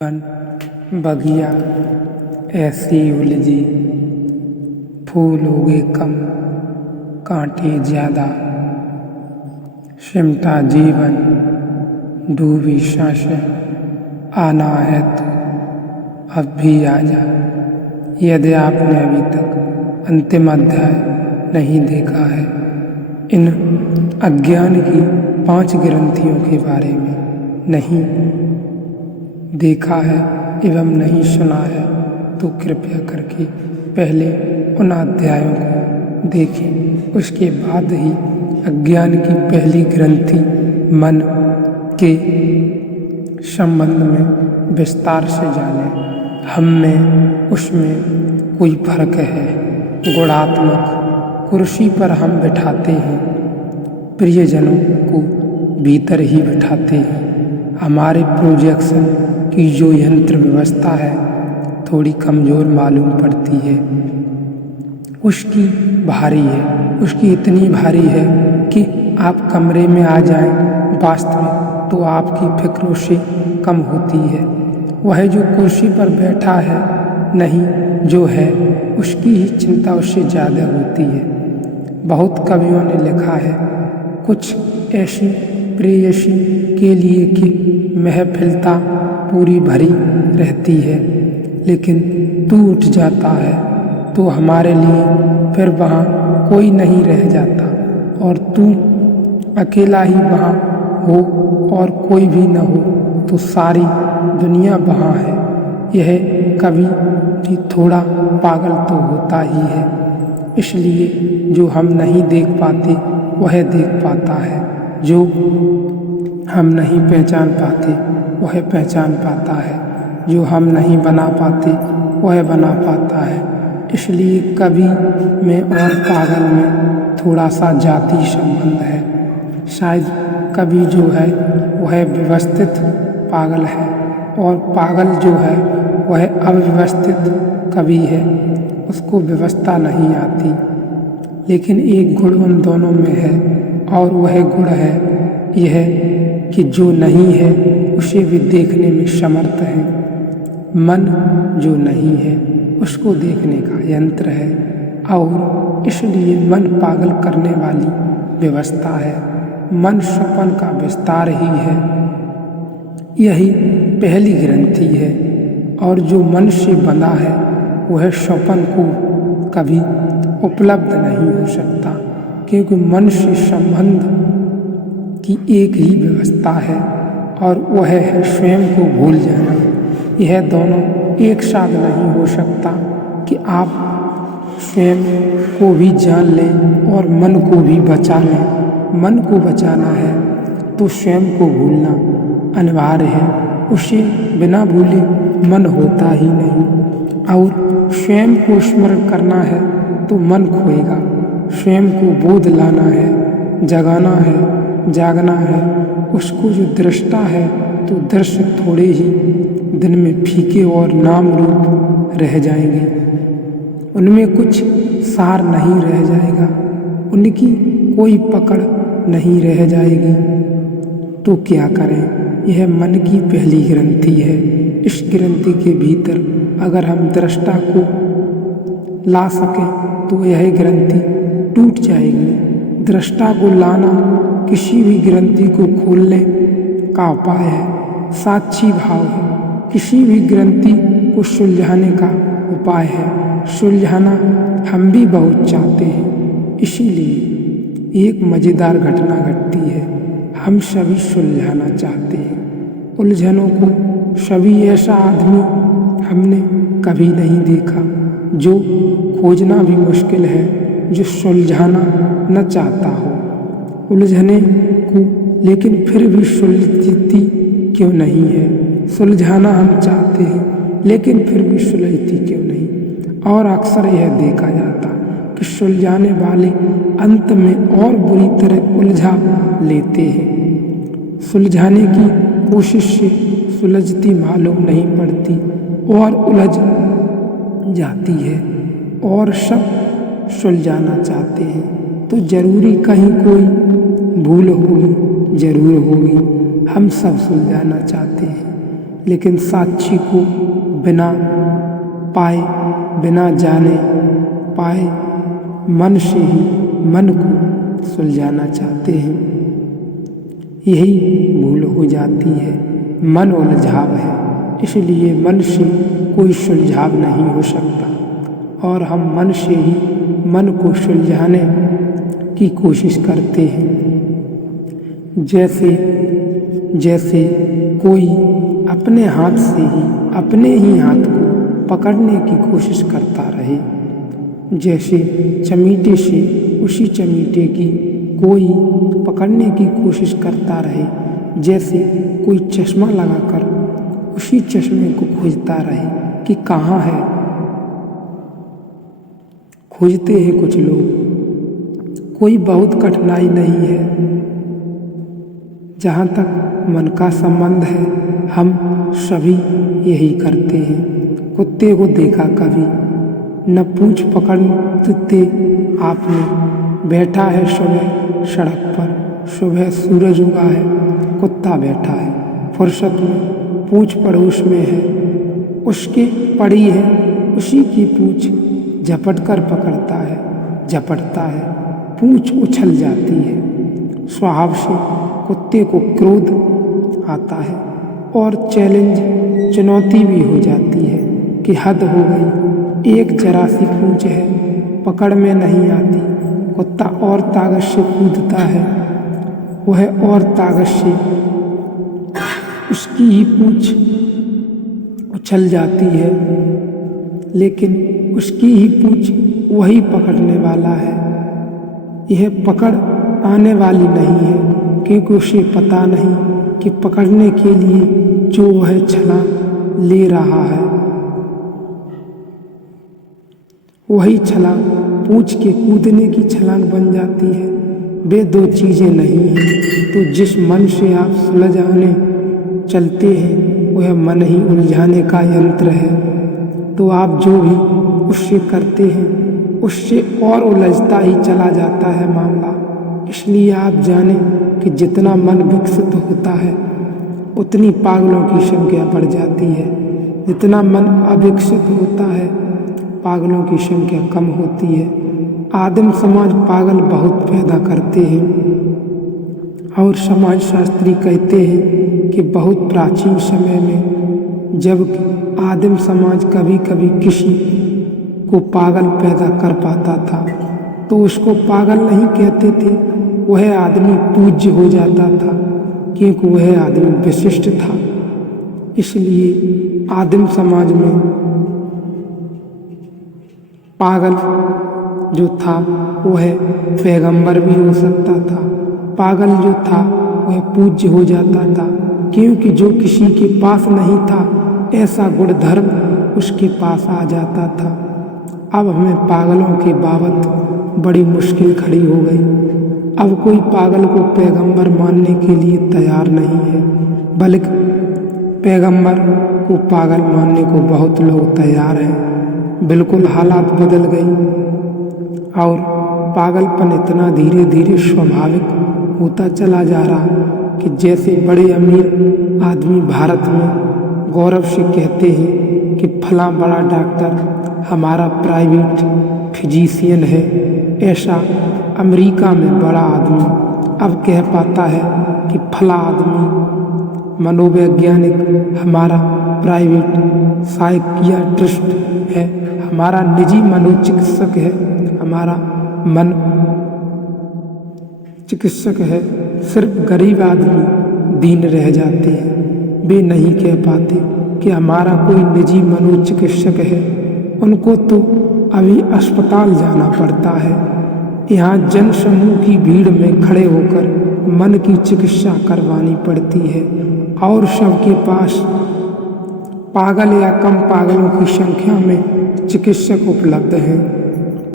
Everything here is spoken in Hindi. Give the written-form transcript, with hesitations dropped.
बन बगिया ऐसी उलझी, फूल उगे कम कांटे ज्यादा, सिमटा जीवन डूबी सांसें, आना है तो अब भी आजा। यदि आपने अभी तक अंतिम अध्याय नहीं देखा है, इन अज्ञान की 5 ग्रंथियों के बारे में नहीं देखा है एवं नहीं सुना है, तो कृपया करके पहले उन अध्यायों को देखें। उसके बाद ही अज्ञान की पहली ग्रंथि मन के संबंध में विस्तार से जानें। हम में उसमें कोई फर्क है। गुणात्मक कुर्सी पर हम बिठाते हैं, प्रियजनों को भीतर ही बिठाते हैं। हमारे प्रोजेक्शन की जो यंत्र व्यवस्था है थोड़ी कमज़ोर मालूम पड़ती है। उसकी भारी है, उसकी इतनी भारी है कि आप कमरे में आ जाएं, वास्तविक तो आपकी फिक्र उससे कम होती है। वह जो कुर्सी पर बैठा है नहीं, जो है उसकी ही चिंता उससे ज़्यादा होती है। बहुत कवियों ने लिखा है, कुछ ऐसी प्रेयसी के लिए कि महफिलता पूरी भरी रहती है, लेकिन तू उठ जाता है तो हमारे लिए फिर वहाँ कोई नहीं रह जाता, और तू अकेला ही वहाँ हो और कोई भी न हो तो सारी दुनिया वहाँ है। यह कभी भी थोड़ा पागल तो होता ही है। इसलिए जो हम नहीं देख पाते वह देख पाता है, जो हम नहीं पहचान पाते वह पहचान पाता है, जो हम नहीं बना पाते वह बना पाता है। इसलिए कवि में और पागल में थोड़ा सा जाति संबंध है। शायद कवि जो है वह व्यवस्थित पागल है, और पागल जो है वह अव्यवस्थित कवि है। उसको व्यवस्था नहीं आती, लेकिन एक गुण उन दोनों में है, और वह गुण है यह कि जो नहीं है उसे भी देखने में समर्थ है। मन जो नहीं है उसको देखने का यंत्र है, और इसलिए मन पागल करने वाली व्यवस्था है। मन स्वप्न का विस्तार ही है, यही पहली ग्रंथि है। और जो मन से बंधा है वह स्वप्न को कभी उपलब्ध नहीं हो सकता, क्योंकि मन से संबंध की एक ही व्यवस्था है, और वह है स्वयं को भूल जाना। यह दोनों एक साथ नहीं हो सकता कि आप स्वयं को भी जान लें और मन को भी बचा लें। मन को बचाना है तो स्वयं को भूलना अनिवार्य है। उसे बिना भूले मन होता ही नहीं, और स्वयं को स्मरण करना है तो मन खोएगा। स्वयं को बोध लाना है, जगाना है, जागना है। उसको जो दृष्टा है तो दृश्य थोड़े ही दिन में फीके और नाम रूप रह जाएंगे, उनमें कुछ सार नहीं रह जाएगा, उनकी कोई पकड़ नहीं रह जाएगी। तो क्या करें? यह मन की पहली ग्रंथि है। इस ग्रंथि के भीतर अगर हम दृष्टा को ला सकें तो यह ग्रंथि टूट जाएगी। दृष्टा को लाना किसी भी ग्रंथि को खोलने का उपाय है, साक्षी भाव है। किसी भी ग्रंथि को सुलझाने का उपाय है। सुलझाना हम भी बहुत चाहते हैं, इसीलिए एक मज़ेदार घटना घटती है। हम सभी सुलझाना चाहते हैं उलझनों को। सभी ऐसा आदमी हमने कभी नहीं देखा जो खोजना भी मुश्किल है, जो सुलझाना न चाहता हो उलझने को, लेकिन फिर भी सुलझती क्यों नहीं है। सुलझाना हम चाहते हैं, लेकिन फिर भी सुलझती क्यों नहीं। और अक्सर यह देखा जाता कि सुलझाने वाले अंत में और बुरी तरह उलझा लेते हैं। सुलझाने की कोशिश से सुलझती मालूम नहीं पड़ती और उलझ जाती है, और सब सुलझाना चाहते हैं तो जरूरी कहीं कोई भूल होगी, जरूर होगी। हम सब सुलझाना चाहते हैं, लेकिन साक्षी को बिना पाए, बिना जाने पाए मन से ही मन को सुलझाना चाहते हैं। यही भूल हो जाती है, मन उलझाव है, इसलिए मन से कोई सुलझाव नहीं हो सकता और हम मन से ही मन को सुलझाने की कोशिश करते हैं। जैसे कोई अपने हाथ से ही अपने ही हाथ को पकड़ने की कोशिश करता रहे, जैसे चमीटे से उसी चमीटे की कोई पकड़ने की कोशिश करता रहे, जैसे कोई चश्मा लगाकर उसी चश्मे को खोजता रहे कि कहाँ है। खोजते हैं कुछ लोग, कोई बहुत कठिनाई नहीं है। जहाँ तक मन का संबंध है हम सभी यही करते हैं। कुत्ते को देखा कभी न पूंछ पकड़ते आपने, बैठा है सुबह सड़क पर, सुबह सूरज उगा है, कुत्ता बैठा है, फुर्सत में पूंछ पड़ोस में है, उसके पड़ी है, उसी की पूंछ झपट कर पकड़ता है, झपटता है, पूंछ उछल जाती है। स्वभाव से कुत्ते को क्रोध आता है और चैलेंज चुनौती भी हो जाती है कि हद हो गई, एक जरा सी पूंछ है, पकड़ में नहीं आती। कुत्ता और ताकत से कूदता है, वह और ताकत से उसकी ही पूंछ उछल जाती है, लेकिन उसकी ही पूंछ वही पकड़ने वाला है। यह पकड़ आने वाली नहीं है, क्योंकि उसे पता नहीं कि पकड़ने के लिए जो वह छलांग ले रहा है, वही छलांग पूंछ के कूदने की छलांग बन जाती है। वे दो चीज़ें नहीं हैं। तो जिस मन से आप सुलझाने चलते हैं वह मन ही उलझाने का यंत्र है। तो आप जो भी उससे करते हैं उससे और उलझता ही चला जाता है मामला। इसलिए आप जानें कि जितना मन विकसित होता है उतनी पागलों की संख्या बढ़ जाती है, जितना मन अविकसित होता है पागलों की संख्या कम होती है। आदिम समाज पागल बहुत पैदा करते हैं और समाजशास्त्री कहते हैं कि बहुत प्राचीन समय में जब आदिम समाज कभी कभी किसी को पागल पैदा कर पाता था तो उसको पागल नहीं कहते थे, वह आदमी पूज्य हो जाता था क्योंकि वह आदमी विशिष्ट था। इसलिए आदिम समाज में पागल जो था वह पैगंबर भी हो सकता था, पागल जो था वह पूज्य हो जाता था, क्योंकि जो किसी के पास नहीं था ऐसा गुण धर्म उसके पास आ जाता था। अब हमें पागलों की बाबत बड़ी मुश्किल खड़ी हो गई। अब कोई पागल को पैगंबर मानने के लिए तैयार नहीं है, बल्कि पैगंबर को पागल मानने को बहुत लोग तैयार हैं। बिल्कुल हालात बदल गई और पागलपन इतना धीरे धीरे स्वाभाविक होता चला जा रहा कि जैसे बड़े अमीर आदमी भारत में गौरव से कहते हैं कि फलां बड़ा डॉक्टर हमारा प्राइवेट फिजिशियन है, ऐसा अमेरिका में बड़ा आदमी अब कह पाता है कि फला आदमी मनोवैज्ञानिक हमारा प्राइवेट साइकियाट्रिस्ट है, हमारा निजी मनोचिकित्सक है, हमारा मन चिकित्सक है। सिर्फ गरीब आदमी दीन रह जाते हैं, वे नहीं कह पाते कि हमारा कोई निजी मनोचिकित्सक है। उनको तो अभी अस्पताल जाना पड़ता है, यहाँ जनसमूह की भीड़ में खड़े होकर मन की चिकित्सा करवानी पड़ती है और सबके पास पागल या कम पागलों की संख्या में चिकित्सक उपलब्ध हैं।